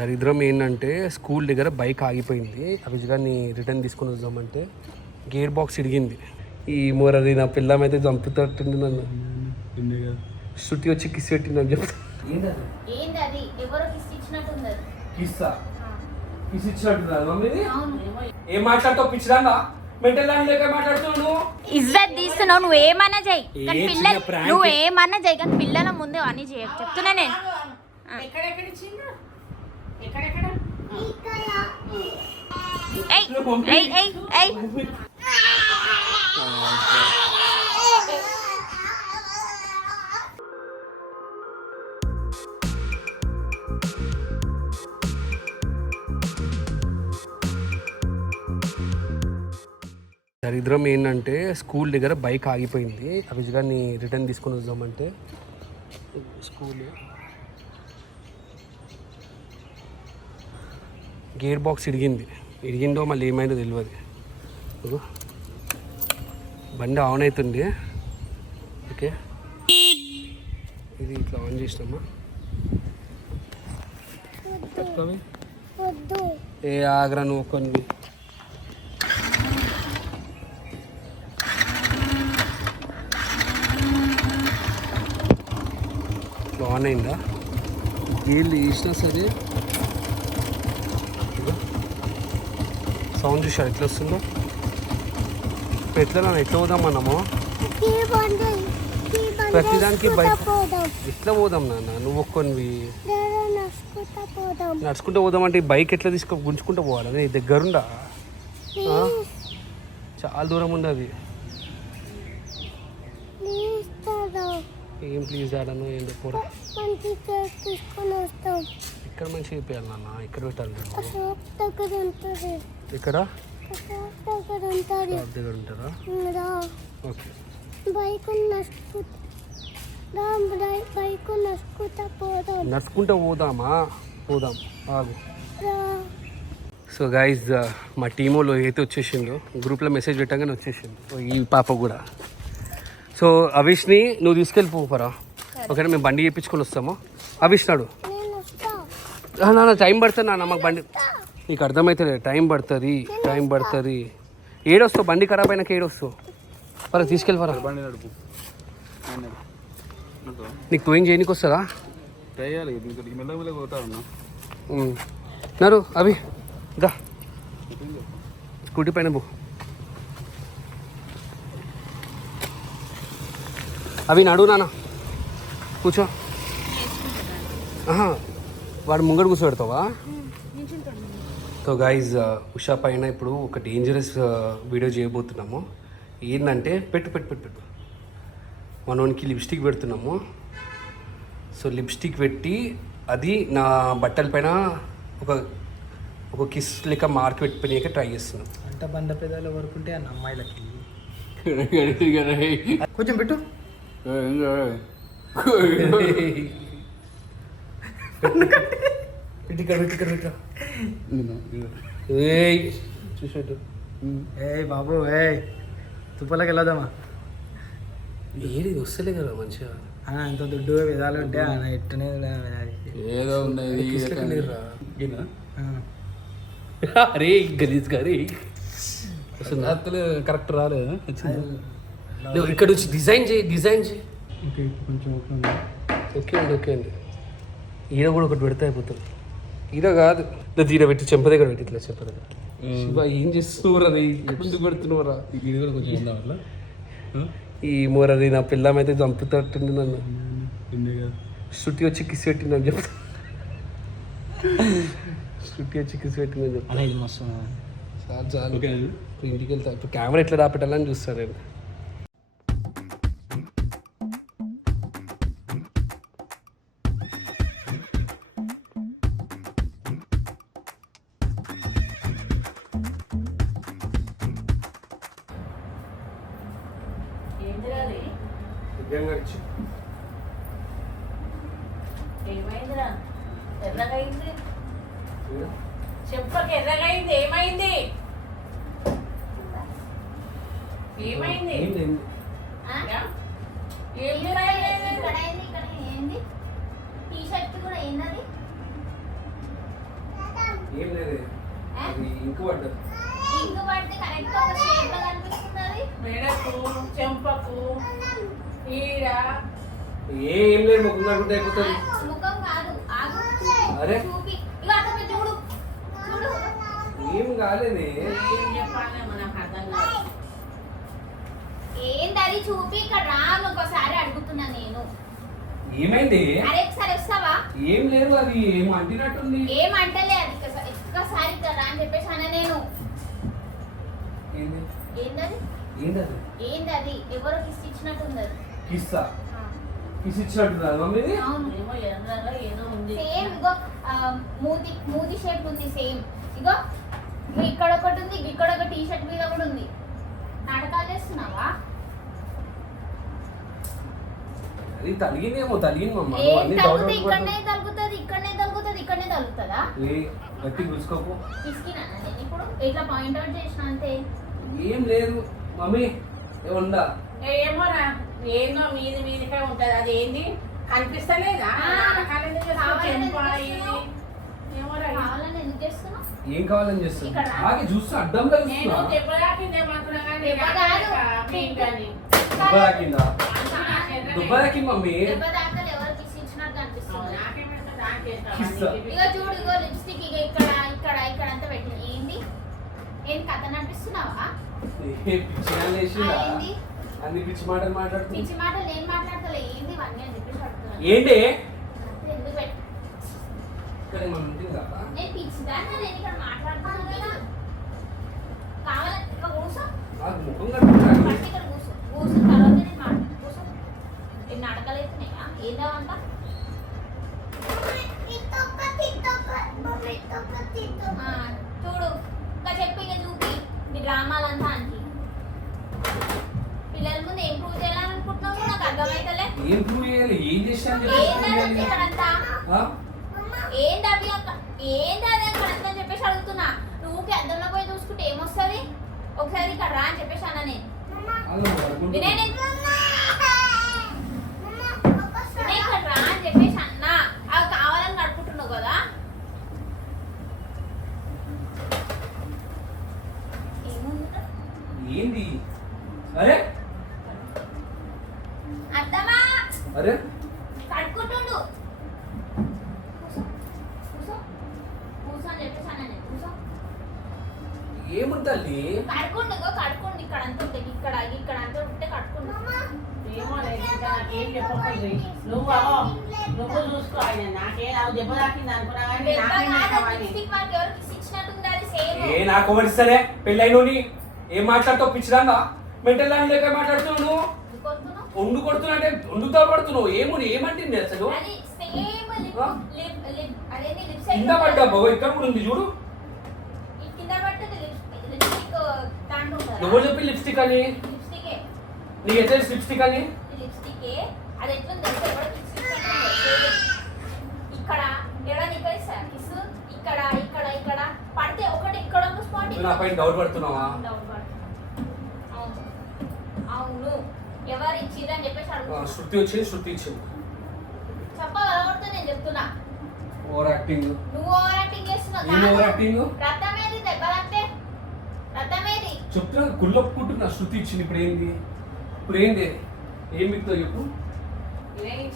దరిద్రం ఏంటంటే స్కూల్ దగ్గర బైక్ ఆగిపోయింది. అభిజ్ గారిని రిటర్న్ తీసుకొని వద్దామంటే గేర్ బాక్స్ ఇరిగింది. ఈ మోరది నా పిల్లం అయితే చంపుతట్టుంది నన్ను. శృతి వచ్చి కిస్ పెట్టిందని చెప్తా. ఏం మాట్లాడతావు పిచ్చిదాంగా? మెంటల్ దాని లేక మాట్లాడుతున్నావు. ఇజ్జత్ తీస్తున్నావు. నువ్వు ఏమన్నా చెయ్యి కానీ పిల్లలు నువ్వు ఏమన్నా చెయ్యి కానీ పిల్లల ముందే అని చేయ చెప్తున్నా నేను. దరిద్రం ఏంటంటే స్కూల్ దగ్గర బైక్ ఆగిపోయింది. అభిజ్ గారిని రిటర్న్ తీసుకొని వద్దామంటే స్కూల్ గేర్ బాక్స్ ఇరిగిందో మళ్ళీ ఏమైందో తెలియదు. బండి ఆన్ అవుతుంది. ఓకే, ఇది ఇట్లా ఆన్ చేసినామా? ఏ ఆగ్రా నువ్వు కొన్ని ఆన్ అయిందా? గేర్లు వేసినా సరే సౌండ్ చూసారు ఎట్లా వస్తుందో. ఇప్పుడు ఎట్లా పోదాం మనము? ప్రతిదానికి బైక్ ఎట్లా పోదాం నాన్న? నువ్వు ఒక్కొనివి నడుచుకుంటూ పోదామంటే ఈ బైక్ ఎట్లా గుంజుకుంటూ పోవాలి? నీ దగ్గరుండా? చాలా దూరం ఉంది అది. ఏం ప్లీజ్ ఆడను ఏంటో పోరా. ఇక్కడ మంచిగా అయిపోయాలి నాన్న. ఇక్కడ పెట్టాలి. ఇక్కడ దగ్గర ఉంటారా? ఓకే, నడుచుకుంటూ పోదామా? పోదాం ఆగు. సో గైజ్ మా టీమోలో అయితే వచ్చేసిండు. గ్రూప్లో మెసేజ్ పెట్టగానే వచ్చేసిండు ఈ పాప కూడా. సో అవిష్ని నువ్వు తీసుకెళ్ళిపోపరా. ఓకేనా, మేము బండి చేయించుకొని వస్తాము. అవిష్ నాడు నాన్న టైం పడుతుంది నాన్న. మాకు బండి నీకు అర్థమవుతుంది. టైం పడుతుంది. ఏడొస్తావు? బండి ఖరాబ్ అయినాక ఏడొస్తావు? పరా తీసుకెళ్ళిపరా. నీకు టోయింగ్ చేయడానికి వస్తుందా? నారు అవి దా స్కూటీ పైన పో. అవి నడు నాన్న, కూర్చో. వాడు ముంగడు కూర్చోబెడతావా? సో గైజ్ ఉషా పైన ఇప్పుడు ఒక డేంజరస్ వీడియో చేయబోతున్నాము. ఏంటంటే పెట్టు మనోనికి లిప్స్టిక్ పెడుతున్నాము. సో లిప్స్టిక్ పెట్టి అది నా బట్టల పైన ఒక కిస్ లెక్క మార్క్ పెట్టిపోయాక ట్రై చేస్తున్నాం. అంట బండ పెదాలు వరకు ఉంటే అన్న అమ్మాయిలకి కొంచెం పెట్టు. చూసాడు. ఏ బాబు ఏ తుప్పలకి వెళ్ళదామా? ఏది వస్తలే కదా మంచిగా. అంత దుడ్డు విధాలు ఉంటే ఆయన ఇట్టనే ఏదో ఉన్నది. అరే గలీజ్ గారి అసలు కరెక్ట్ రాలేదు. ఇక్కడ వచ్చి డిజైన్ చేయి. కొంచెం ఓకే అండి. ఈడ కూడా ఒకటి పెడితే అయిపోతుంది. ఈడ కాదు, ఈడ పెట్టి చెంప దగ్గర పెట్టి ఇట్లా చెంప దగ్గర. శివ ఏం చేస్తున్నారా? ముందుకు పెడుతున్నారా? ఇది కూడా కొంచెం ఈ మోరది నా పిల్లం అయితే చంపుతట్టుంది నన్ను. శృతి వచ్చి కిస్ పెట్టిందని చెప్తా. ఇది మస్తు చాలు. ఇప్పుడు ఇంటికి వెళ్తా. ఇప్పుడు కెమెరా ఎట్లా దాపెట్టాలని చూస్తాను నేను. ఏమైందిరా? ఎర్రగైంది చెప్పక. ఎర్రగైంది ఏమైంది? ఏం లేదే అది ఇంకు పడ్డది. ఇంగు పడితే కరెక్ట్ ఒక షేప్ లో కనిపిస్తుంది. మెడకు చెంపకు ఈడ ఏం లేదు ముఖం కట్టుకుంటే అయిపోతుంది. ముఖం కాదు ఆగు అరే చూపి ఇగో అక్కడ చూడు చూడు ఏం కాలేదే. ఏం చెప్పాలి మనకు అర్థం కాదు. ఏంది అది చూపి ఇక్కడ రా ఒకసారి అడుగుతున్నా నేను. ఏమైంది? అరే ఒకసారి వస్తావా? ఏం లేదు అది ఏం అంటినట్టుంది. ఏమంటలే అది ఒక్కసారి ఇక్కడ రా అని చెప్పేసి అన్న నేను. ఏంది ఏందది ఏంటది? ఏందది ఎవరో కిస్ ఇచ్చినట్టుంది అది. కిస్సా కిస్ ఇచ్చినట్టున్నారు మమ్మీది. అవును ఏమో ఎర్రగా ఏదో ఉంది. సేమ్ ఇగో మూతి మూతి షేప్ ఉంది సేమ్. ఇగో ఇక్కడ ఒకటి ఉంది ఇక్కడ ఒక టీ షర్ట్ మీద కూడా ఉంది. నాటకాలు చేస్తున్నావా? అది తలిగిందేమో తలిగింది మమ్మ. ఏం అన్ని తగ్గుతుంది? డౌట్ ఇక్కడనే తగ్గుతుంది ఇక్కడనే తగ్గుతుంది ఇక్కడనే తగ్గుతుందా? గట్టి చూసుకోకు. పిసికినా నేను ఇప్పుడు ఇట్లా పాయింట్ అవుట్ చేసిన అంతే. ఏం లేదు మమ్మీ ఏముందా? ఏమోరా ఏందో మీది మీదికే ఉంటది. అది ఏంది కనిపిస్తలేదా? నాటకాలు కావాలని చెంపాయి ఏమోరా. కావాలని ఎందుకు చేస్తున్నావు? ఏం కావాలని చేస్తున్నా? ఇక్కడ. అలాగే చూస్తా అడ్డంగా నేను చూస్తున్నా. దెబ్బలాకిందేమంటున్నా కానీ దెబ్బ కాదు. దుబ్బ తాకిందా? దుబ్బ తాకింది మమ్మీ. దెబ్బ దాకాలు ఎవరు కిస్ ఇచ్చినట్టు అనిపిస్తుంది. కిస్. ఇగో చూడు ఇగో లిప్స్టిక్ ఇక ఇక్కడ ఇక్కడ ఇక్కడ అంతా పెట్టిన ఏంది ఏంది కథ నడిపిస్తున్నావా? పిచ్చి లేచిందా? ఏంది అన్ని పిచ్చి మాటలు మాట్లాడుతుంది. పిచ్చి మాటలు నేను మాట్లాడతలే ఏంది ఇవన్నీ అని చెప్పేసి అడుగుతున్నాను. ఏంటి ఎందుకు పెట్టు ఇక్కడ మనం ఉంటుంది కదా. నేను పిచ్చిదా నేను ఇక్కడ మాట్లాడుతున్నాను కదా. కావాలంటే ఇక్కడ కూర్చో నాకు ముఖం కట్టుకుంటాను. ఫస్ట్ ఇక్కడ కూర్చో కూర్చున్న తర్వాత నేను మాట్లాడు కూర్చో. ఎన్ని నాటకాలు అవుతున్నాయా? ఏందావంట చూడు ఇంకా చెప్పి ఇక చూపి మీ డ్రామాలంతా అంకి పిల్లల ముందు ఏం ప్రూవ్ చేయాలనుకుంటున్నావు నాకు అర్థమైతలే. ఏం ప్రూవ్ చేయాలి? ఏం చేశాను? ఏంటంటే ఇక్కడంతా ఏంటి అవి ఏంటి అది అక్కడంతా అని చెప్పేసి అడుగుతున్నా. నువ్వుకి అద్దంలో పోయి చూసుకుంటే ఏమొస్తుంది? ఒకసారి ఇక్కడ రా అని చెప్పేసి అన్న నేను. వినయ్ నేను వినయ్ ఇక్కడ రా అని చెప్పేసి అన్నా. అవి కావాలని నడుపుకుంటున్నావు కదా. ఏముందిరా? ఏంది? అరే అర్థమా? అరే కడుక్కుంటుండు కూసో కూసో కూసో అని చెప్పేసి అన్న నేను. కూసో ఏముంటుంది? కడుక్కుండు ఇగో కడుక్కుండు ఇక్కడ అంతా ఉంటుంది ఇక్కడ ఇక్కడ అంతా ఉంటే కడుక్కుండు. ఏమో నాకేం చెప్పకండి. నువ్వు చూసుకో. ఆయన నాకేం దెబ్బ తాకింది అనుకున్నా కానీ నాకేం లిప్స్టిక్ మార్క్ ఎవరు కిస్ ఇచ్చినట్టుంది అది సేమ్. ఏ నాకు వడిస్తానే పెళ్ళైనోని ఏం మాట్లాడుతావు? పిచ్చిదాంగా మెంటల్ దాని లేక మాట్లాడుతున్నావు నువ్వు. ఉండు కొడుతున్నా అంటే ఉండుతో పడుతున్నావు. ఏమంటుంది అసలు? అది సేమ్ లిప్ లిప్ లిప్ అదేంటి లిప్స్ కింద పడ్డా బాబు ఇక్కడ కూడా ఉంది చూడు. ఈ కింద పడ్డది లిప్స్టిక్ దాంట్లో ఉందా? నువ్వు చెప్పి లిప్స్టిక్ అని లిప్స్టికే నీకు ఎట్లా లిప్స్టిక్ అని? లిప్స్టికే అది ఎట్లుంది తెలుసా? ఎవరో కిస్ ఇచ్చినట్టుంది. ఇక్కడ ఎవరైనా ఇక్కడ ఇస్తారు కిస్ ఇక్కడ ఇక్కడ ఇక్కడ పడితే ఒకటి ఇక్కడ ఒక స్పాట్ నువ్వు నా పైన డౌట్ పడుతున్నావా? అవును అవును ఎవరు ఇచ్చిర్రు అని చెప్పేసి అడుగుతున్నా. శృతి వచ్చింది శృతి ఇచ్చింది. చెప్పగలగొడితే నేను చెప్తున్నా. Over acting. నువ్వు ఓవర్ యాక్టింగ్ చేస్తున్నావు. ఏం ఓవర్ యాక్టింగ్? రథమేది దెబ్బలంటే రథమేది చెప్తున్నా గుళ్ళొప్పుకుంటున్నా శృతి ఇచ్చింది. ఇప్పుడు ఏంది? ఇప్పుడు ఏంది? ఏం మిగతా చెప్పు.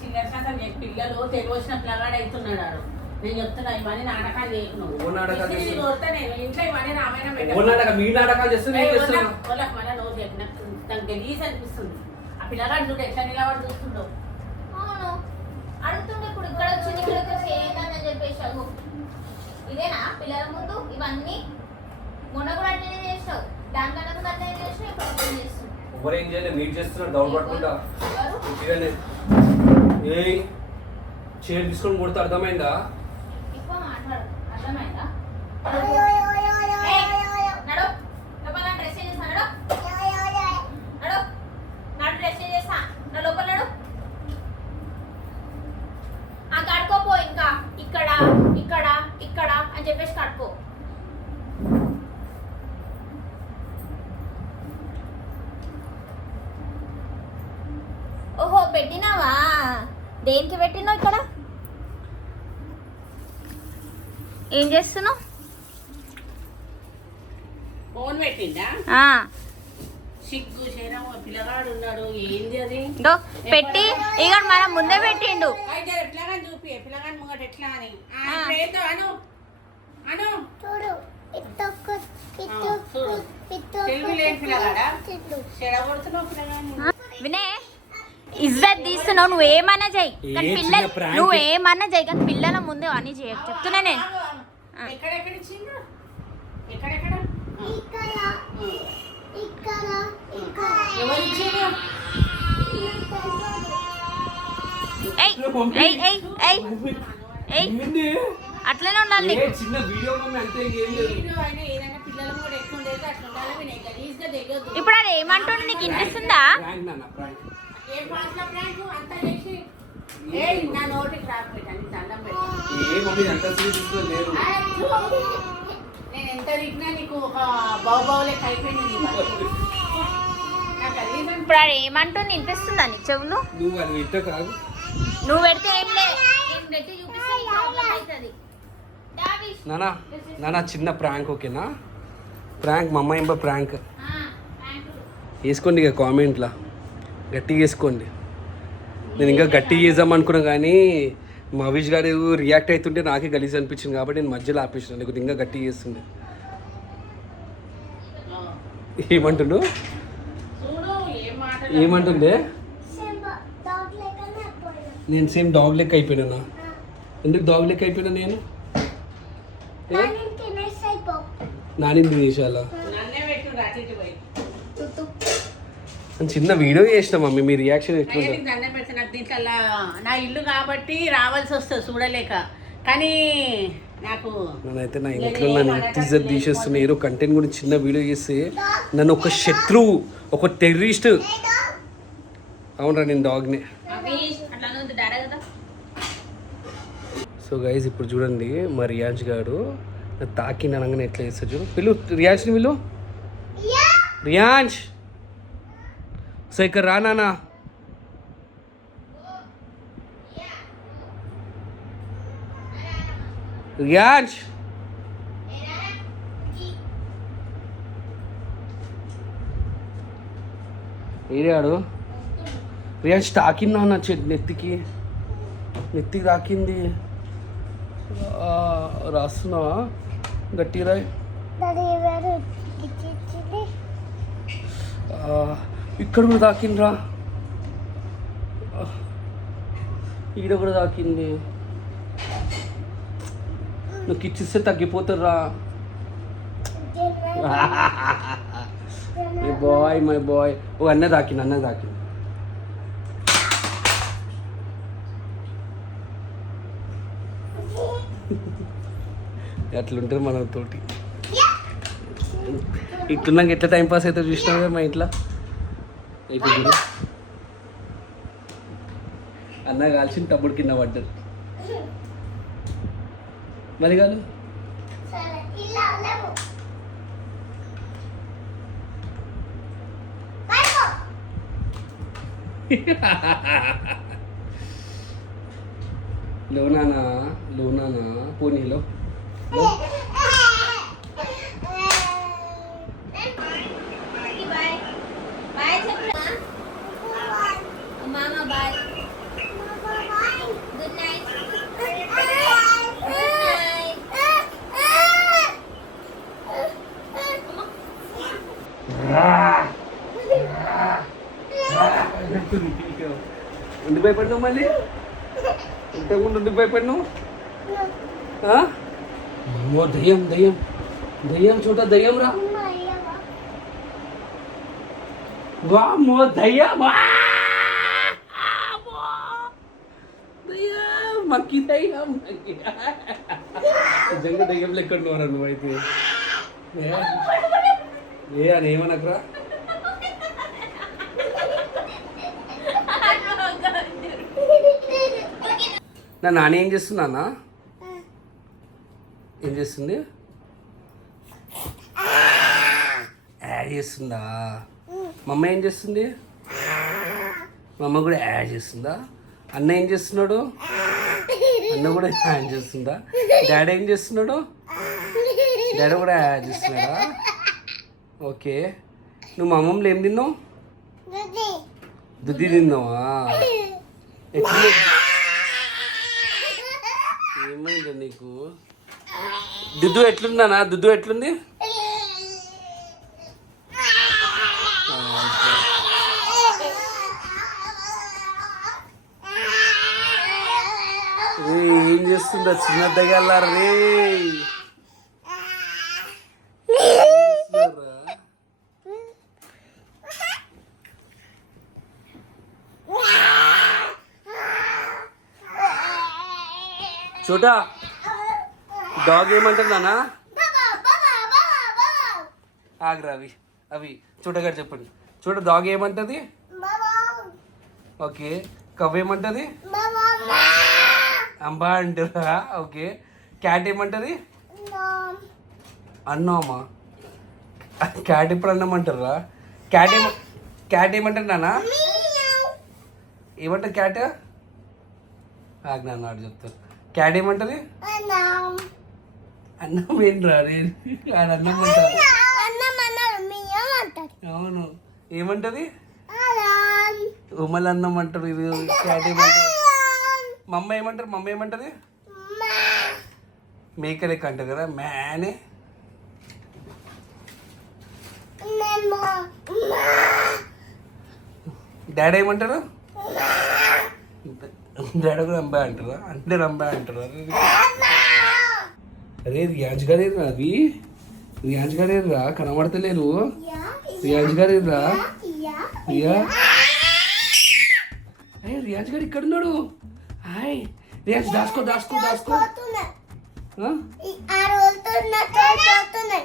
చిల్లర శాతం పిల్లలు తెలివచ్చిన పిల్లగాడు అవుతున్నాడు. నేను చెప్తున్నా ఇవన్నీ నాటకాలు చేయకున్నావు. ఓ నాటకాలు చేస్తున్నా. నేను ఇంట్లో ఇవన్నీ రామాయణం ఓ నాటకం మీ నాటకాలు చేస్తే నేను చేస్తున్నా. వాళ్ళకి మళ్ళీ నువ్వు చెప్పిన నాకు గలీజ్ అనిపిస్తుంది. ఆ పిల్లగాడు చూడు ఎట్లా నిలబడి చూస్తుండవు. అవును అడుగుతుండే ఇప్పుడు ఇక్కడ వచ్చింది ఇక్కడ వచ్చి ఏందని చెప్పేసి అడుగు. ఇదేనా పిల్లల ముందు ఇవన్నీ మొన్న కూడా అట్లనే చేస్తావు. దానికన్నా కూడా అట్లనే చేసినావు. ఇప్పుడు అట్లనే చేస్తున్నావు. ఎవరేం చేయలేదు మీరు చేస్తున్నారు డౌట్ పడకుండా. ఏ చైర్ తీసుకొని కొడితే అర్థమైందా? ఎక్కువ మాట్లాడు అర్థమైందా? నడు లోపల డ్రెస్ చేస్తా నడు నడు నడు డ్రెస్ చేస్తా నా లోపల నడు. ఆ కడుకోపో ఇంకా ఇక్కడ ఇక్కడ ఇక్కడ అని చెప్పేసి కడుకో. ఓహో పెట్టినావా? దేనికి పెట్టినావు? ఇక్కడ ఏం చేస్తున్నావు? ఫోన్ పెట్టిందా ఆ, సిగ్గు శరం పిల్లగాడు ఉన్నాడు ఏంది అది ఇదో పెట్టి ఇక మనం ముందే పెట్టిండు. అయితే ఎట్లాగాని చూపి పిల్లగాని ముంగట ఎట్లా అని ఇప్పుడు ఏందో అను అను చూడు తెలివి లేని పిల్లగాడా చెడగొడుతున్నావు పిల్లగాని వినయ్ ఇజ్జత్ తీస్తున్నావు, నువ్వేమన్నా చెయ్యి కానీ ఏ పిల్లలు చిన్న prank. నువ్వేమన్నా చెయ్యి కానీ పిల్లల ముందే అని చేయకు చెప్తున్నా నేను. ఎక్కడెక్కడ ఇచ్చిండ్రు ఎక్కడెక్కడ ఎవరు ఇచ్చిండ్రు ఏయ్ ఏయ్ ఏయ్ ఏయ్ ఏయ్ ఏంది? అట్లనే ఉండాలి ఏ నీకు. చిన్న వీడియో మమ్మీ అంతే ఇంకేం లేదు. వీడు ఆయన ఏదైనా పిల్లలు కూడా ఎక్కువ ఉండేది అట్లా ఉండాలి వినయ్ గలీజ్గా దిగొద్దు ఇప్పుడు అది ఏమంటుండు నీకు వినిపిస్తుందా? ప్రాంక్ నాన్న ప్రాంక్. ఏం పాటల ప్రాంక్ అంతా చేసి ఏయ్ నా నోటికి రాకపోయినా దండం పెట్టు ఏ మమ్మీ అంత సీరియస్ లేరు. నేను ఎంత తిట్టినా నీకు ఒక బావులే అయిపోయింది నీ బతుకు. నాకు కనీసం ఇప్పుడు అది ఏమంటుంది వినిపిస్తుందా నీకు చెవులు? నువ్వు అది వింట కాదు. నువ్వు పెడితే ఏం లే, నేను పెట్టి చూపిస్తే నీకు ప్రాబ్లం అవుతుంది. డావిష్. నానా నానా చిన్న ప్రాంక్ ఓకేనా? ప్రాంక్ మా అమ్మాయి ప్రాంక్ వేసుకోండి ఇక కామెంట్లో గట్టిగా వేసుకోండి. నేను ఇంకా గట్టిగా చేద్దాం అనుకున్నా కానీ మహేష్ గారు రియాక్ట్ అవుతుంటే నాకే గలీజ్ అనిపించింది కాబట్టి నేను మధ్యలో ఆపేసిన. లేకపోతే ఇంకా గట్టిగా చేస్తుండే. ఏమంటుండు చూడు ఏం మాట ఏమంటుండే? నేను సేమ్ డాగ్ లెక్క అయిపోయినా. ఎందుకు డాగ్ లెక్క అయిపోయినా నేను? నాని తినేసాలా? నన్నే పెట్టు అటు పోయి చిన్న వీడియో చేసిన మమ్మీ, మీ రియాక్షన్ ఎట్లుంటుంది? నీకు దండం పెడతా నాకు దీంట్లో నా ఇల్లు కాబట్టి రావాల్సి వస్తుంది చూడలేక కానీ నాకు నేనైతే నా ఇంట్లో నన్ను ఎంత ఇజ్జత్ తీసేస్తున్నా. ఏదో కంటెంట్ గురించి చిన్న వీడియో చేస్తే నన్ను ఒక శత్రువు, ఒక టెర్రరిస్ట్. అవునరా నేను డాగ్ని. అట్లా ఉంది డాడా కదా. సో గైజ్ ఇప్పుడు చూడండి మా రియాజ్ గారు తాకి అనగానే ఎట్లా చేస్తారు చూడు. పిలు రియాజ్ని పిలు. రియాజ్ సో ఇక్కడ రా నాన్న. రియాజ్ ఏడాడు? రియాజ్ తాకిందా అన్న నెత్తికి తాకింది. రాస్తున్నావా గట్టి రాయ్. ఇక్కడ కూడా తాకిండ్రా, ఈడ కూడా తాకింది. నువ్వు కిచ్చిస్తే తగ్గిపోతారా? మై బాయ్ ఓ అన్న తాకింది. అట్లుంటుంది మనతోటి. ఇట్లున్నాక ఎట్లా టైం పాస్ అయితే చూసినావు కదా మా ఇంట్లో. ఇప్పుడు చూడు అన్న కాల్చిన తమ్ముడు కింద పడ్డాడు. మరి కాదు లోనానా పోనీలో బాయ్ బాయ్ చెప్పు మామ. Bye good night. ఎందుకు భయపడినావు మళ్ళీ? ఇంతకుముందు ఎందుకు భయపడినావు? దయ్యం చూడ దయ్యం రా. వామ్మో దయ్యం మక్కి దయ్యం. నిజంగా దయ్యం లెక్క ఉన్నారా నువ్వైతే? అని ఏమనకరా. నా నాన్న ఏం చేస్తున్నా? ఏం చేస్తుంది? యాడ్ చేస్తుందా? మా అమ్మ ఏం చేస్తుంది? మా అమ్మ కూడా యాడ్ చేస్తుందా? అన్న ఏం చేస్తున్నాడు? అన్న కూడా యాడ్ చేస్తుందా? డాడీ ఏం చేస్తున్నాడు? డాడీ కూడా యాడ్ చేస్తున్నాడా? ఓకే, నువ్వు మా అమ్మమ్మలో ఏం తిన్నావు? దుద్ది తిన్నావా? ఎట్లా ఏమైంది నీకు? దుద్దు ఎట్లుందానా? దుద్దు ఎట్లుంది? ఏం చేస్తుందా చిన్న దగ్గర రే? చోటా డాగ్ ఏమంటుందానా? ఆగ్రా అవి అవి చూడగారు చెప్పండి. చూడ డాగ్ ఏమంటుంది? ఓకే, కవ్వ ఏమంటుంది? అంబా అంటారా? ఓకే, క్యాట్ ఏమంటుంది? అన్నమా? క్యాట్ ఎప్పుడు అన్నం అంటారా? క్యాట్ ఏమంటారు నాన్న? ఏమంటారు క్యాట్? ఆజ్ఞా నాడు చెప్తారు. క్యాట్ ఏమంటుంది? అన్నం ఏంట్రా? ఆడ అన్నం అంటారు. అవును, ఏమంటది? ఉమ్మల అన్నం అంటారు. ఇది క్యాట్ ఏమంటారు? మమ్మ ఏమంటారు? మమ్మ ఏమంటది? మేక లెక్క అంటారు కదా, మ్యానే. డాడీ ఏమంటారు? డాడీ కూడా రంబా అంటారా? అంటే రంబా అంటారా? అరే రియాజ్ గారేరా, అది రియాజ్ గారేరా, కనబడతలేరు. రియాజ్ గారేరా? రియా, అయ్యే రియాజ్ గారు ఇక్కడ ఉన్నాడు. హాయ్ రియాజ్, దాసుకో దాసుకో దాసుకో.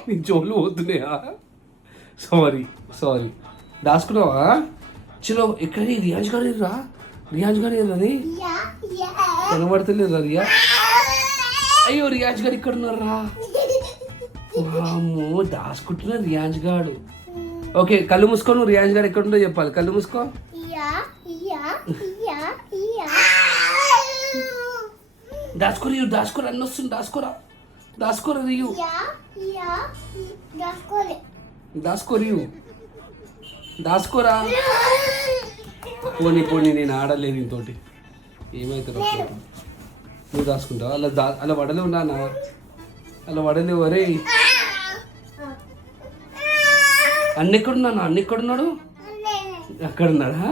నీ జోలు పోతున్నాయా? Sorry sorry, దాసుకున్నావా? చలో ఎక్కడ రియాజ్ గారు రా? రియాజ్ గారు అది కనబడతలేదురా రియా? అయ్యో రియాజ్ గారు ఇక్కడ ఉన్నారా? వామ్మో, దాసుకుంటున్నా రియాజ్ గారు. ఓకే, కళ్ళు మూసుకో. నువ్వు రియాజ్ గారు ఎక్కడ ఉందో చెప్పాలి. కళ్ళు మూసుకో. దాసుకో రియు, దాసుకోరా, అన్న వస్తుంది. దాసుకోరా, దాసుకోరా రియు, దాసుకో రియు, దాసుకోరా. పోనీ పోనీ, నేను ఆడలేదు దీంతోటి. ఏమవుతారు నువ్వు దాచుకుంటావు? అలా వడలేవు నాన్న, అలా వడలేవు. అరే అన్న ఎక్కడున్నా? అన్న ఎక్కడున్నాడు? అక్కడ ఉన్నాడా?